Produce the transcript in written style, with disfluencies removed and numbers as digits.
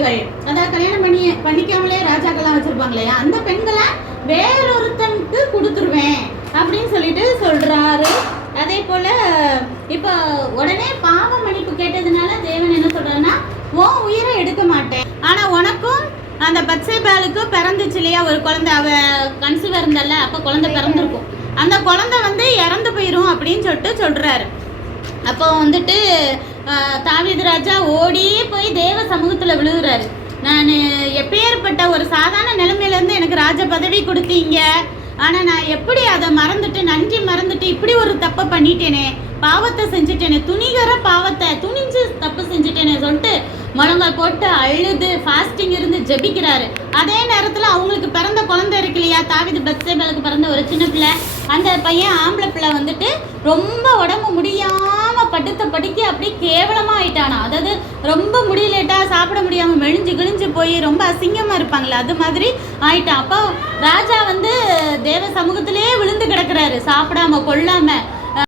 மனைவிகள், அதாவது கல்யாணம் பண்ணிக்காமலே ராஜாக்கள்லாம் வச்சிருப்பாங்க இல்லையா, அந்த பெண்களை வேறொருத்தனுக்கு கொடுத்துருவேன் அப்படின்னு சொல்லிட்டு சொல்றாரு. அதே போல இப்போ உடனே பாவ மன்னிப்பு கேட்டதுனால தேவன் என்ன சொல்றாருன்னா, உன் உயிரை எடுக்க மாட்டேன், ஆனா உனக்கும் அந்த பத்சேபாளுக்கும் பிறந்துச்சு இல்லையா ஒரு குழந்தை, அவ கன்சீவ் இருந்தால, அப்ப குழந்தை பிறந்திருக்கும், அந்த குழந்தை வந்து இறந்து போயிரும் அப்படின்னு சொல்லிட்டு சொல்றாரு. அப்போ வந்துட்டு தாவீது ராஜா ஓடி போய் தேவ சமூகத்துல விழுகிறாரு. நான் எப்பேற்பட்ட ஒரு சாதாரண நிலைமையிலேருந்து எனக்கு ராஜ பதவி கொடுத்தீங்க, ஆனால் நான் எப்படி அதை மறந்துட்டு நன்றி மறந்துட்டு இப்படி ஒரு தப்பை பண்ணிட்டேனே, பாவத்தை செஞ்சுட்டேனே, துணிகர பாவத்தை துணிஞ்சு தப்பு செஞ்சுட்டேனே சொல்லிட்டு முழங்கால் போட்டு அழுது ஃபாஸ்டிங் இருந்து ஜெபிக்கிறாரு. அதே நேரத்தில் அவங்களுக்கு பிறந்த குழந்தை இருக்கு இல்லையா, தாவீது பத்சேபாளுக்கு பிறந்த ஒரு சின்ன பிள்ளை, அந்த பையன் ஆம்பளை பிள்ளை வந்துட்டு ரொம்ப உடம்பு முடியாமல் படுத்த படிக்க அப்படியே கேவலமாக ஆயிட்டானா. அதாவது ரொம்ப முடியலேட்டா, சாப்பிட முடியாமல் மெலிஞ்சு கிழிஞ்சு போய் ரொம்ப அசிங்கமாக இருப்பாங்களே அது மாதிரி ஆயிட்டான். அப்போ ராஜா வந்து தேவ சமூகத்திலே விழுந்து கிடக்கிறாரு, சாப்பிடாம கொள்ளாம.